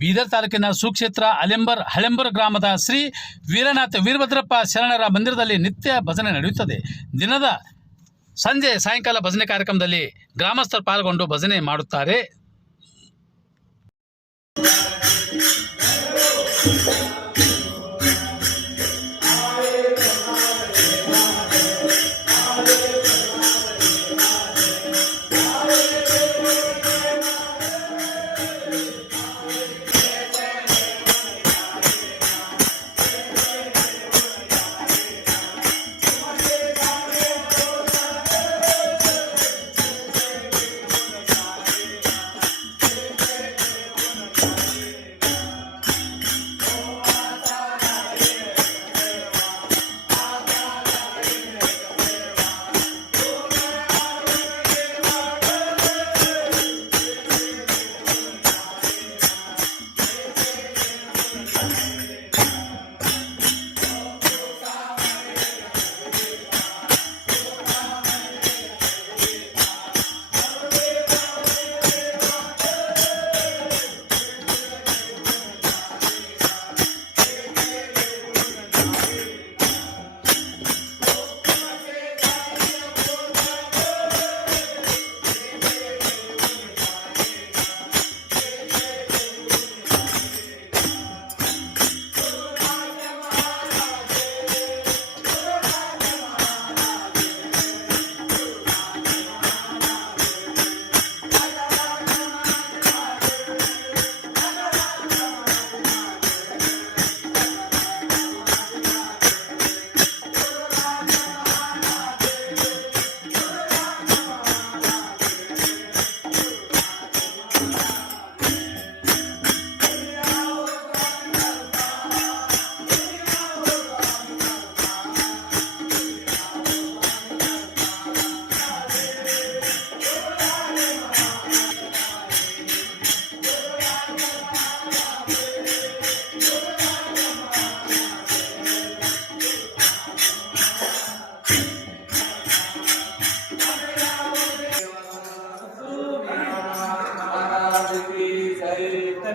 ಬೀದರ್ ತಾಲೂಕಿನ ಸುಕ್ಷೇತ್ರ ಅಲೆಂಬರ್ ಹಳೆಂಬರ್ ಗ್ರಾಮದ ಶ್ರೀ ವೀರನಾಥ ವೀರಭದ್ರಪ್ಪ ಶರಣರ ಮಂದಿರದಲ್ಲಿ ನಿತ್ಯ ಭಜನೆ ನಡೆಯುತ್ತದೆ. ದಿನದ ಸಂಜೆ ಸಾಯಂಕಾಲ ಭಜನೆ ಕಾರ್ಯಕ್ರಮದಲ್ಲಿ ಗ್ರಾಮಸ್ಥರು ಪಾಲ್ಗೊಂಡು ಭಜನೆ ಮಾಡುತ್ತಾರೆ.